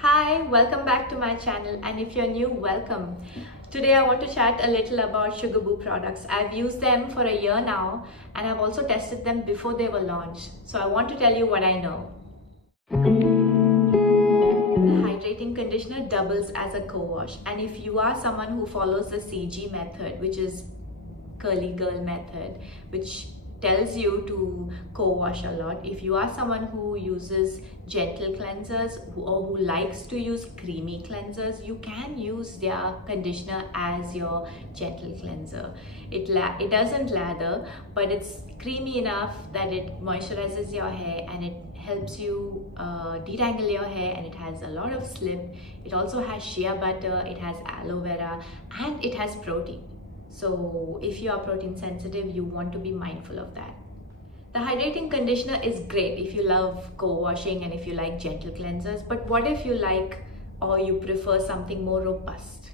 Hi, welcome back to my channel, and if you're new, welcome. Today I want to chat a little about Sugarboo products. I've used them for a year now and I've also tested them before they were launched. So I want to tell you what I know. The hydrating conditioner doubles as a co-wash, and if you are someone who follows the CG method, which is curly girl method, which tells you to co-wash a lot, if you are someone who uses gentle cleansers or who likes to use creamy cleansers, you can use their conditioner as your gentle cleanser. It doesn't lather, but it's creamy enough that it moisturizes your hair and it helps you detangle your hair, and it has a lot of slip. It also has shea butter, it has aloe vera, and it has protein. So if you are protein sensitive, you want to be mindful of that. The hydrating conditioner is great if you love co-washing and if you like gentle cleansers, but what if you like or you prefer something more robust?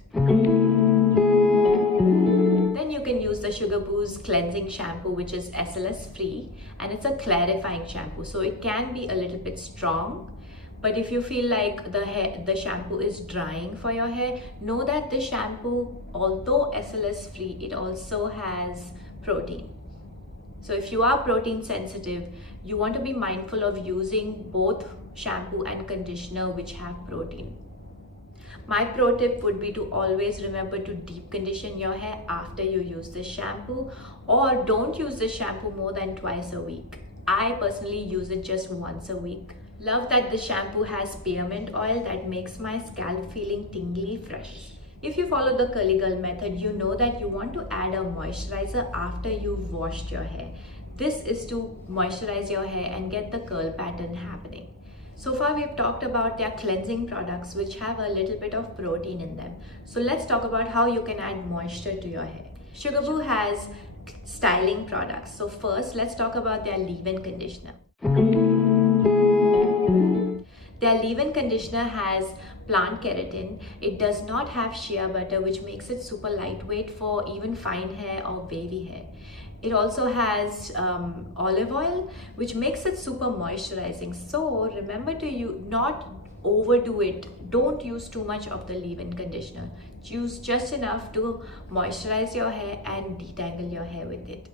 Then you can use the Sugarboo's cleansing shampoo, which is SLS free, and it's a clarifying shampoo, so it can be a little bit strong. But if you feel like the shampoo is drying for your hair, know that this shampoo, although SLS free, it also has protein. So if you are protein sensitive, you want to be mindful of using both shampoo and conditioner which have protein. My pro tip would be to always remember to deep condition your hair after you use this shampoo, or don't use this shampoo more than twice a week. I personally use it just once a week. Love that the shampoo has spearmint oil that makes my scalp feeling tingly fresh. If you follow the curly girl method, you know that you want to add a moisturizer after you've washed your hair. This is to moisturize your hair and get the curl pattern happening. So far we've talked about their cleansing products which have a little bit of protein in them. So let's talk about how you can add moisture to your hair. Sugarboo has styling products. So first let's talk about their leave-in conditioner. Their leave-in conditioner has plant keratin. It does not have shea butter, which makes it super lightweight for even fine hair or wavy hair. It also has olive oil, which makes it super moisturizing. So remember to not overdo it. Don't use too much of the leave-in conditioner. Use just enough to moisturize your hair and detangle your hair with it.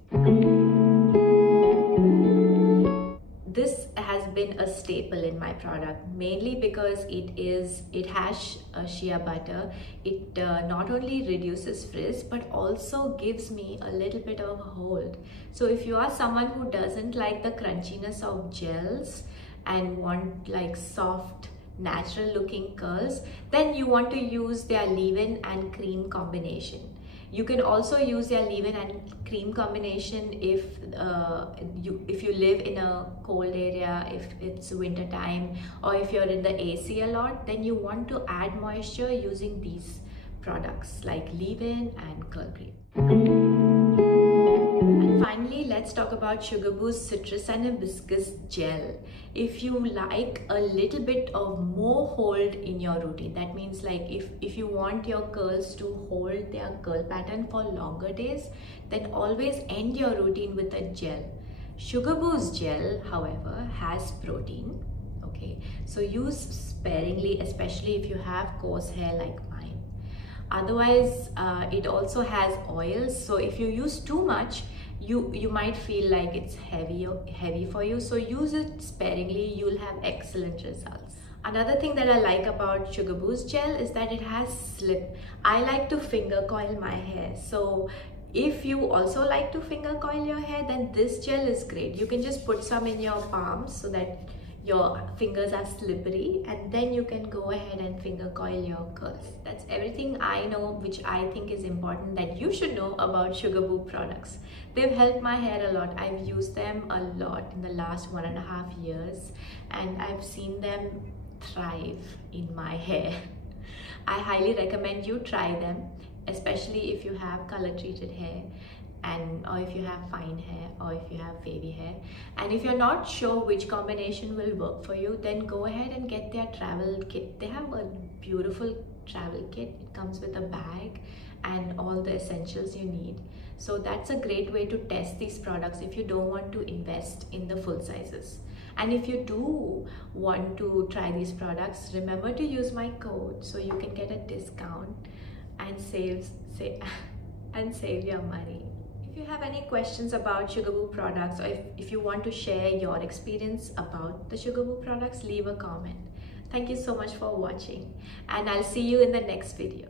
This has been a staple in my product, mainly because it has shea butter. It not only reduces frizz but also gives me a little bit of hold. So if you are someone who doesn't like the crunchiness of gels and want like soft, natural looking curls, then you want to use their leave-in and cream combination. You can also use their leave-in and cream combination if you live in a cold area, if it's winter time, or if you're in the AC a lot, then you want to add moisture using these products like leave-in and curl cream. And finally, let's talk about Sugarboo's citrus and hibiscus gel. If you like a little bit of more hold in your routine, that means like if you want your curls to hold their curl pattern for longer days, then always end your routine with a gel. Sugarboo's gel, however, has protein. Okay, so use sparingly, especially if you have coarse hair like mine. Otherwise, it also has oils, so if you use too much, you might feel like it's heavy for you. So use it sparingly, you'll have excellent results. Another thing that I like about Sugarboo's gel is that it has slip. I like to finger coil my hair, so if you also like to finger coil your hair, then this gel is great. You can just put some in your palms so that your fingers are slippery, and then you can go ahead and finger coil your curls. That's everything I know, which I think is important that you should know about Sugarboo products. They've helped my hair a lot. I've used them a lot in the last 1.5 years, and I've seen them thrive in my hair. I highly recommend you try them, especially if you have color treated hair, or if you have fine hair, or if you have wavy hair. And if you're not sure which combination will work for you, then go ahead and get their travel kit. They have a beautiful travel kit. It comes with a bag and all the essentials you need. So that's a great way to test these products if you don't want to invest in the full sizes. And if you do want to try these products, remember to use my code so you can get a discount and save your money. If you have any questions about Sugarboo products, or if you want to share your experience about the Sugarboo products, leave a comment. Thank you so much for watching, and I'll see you in the next video.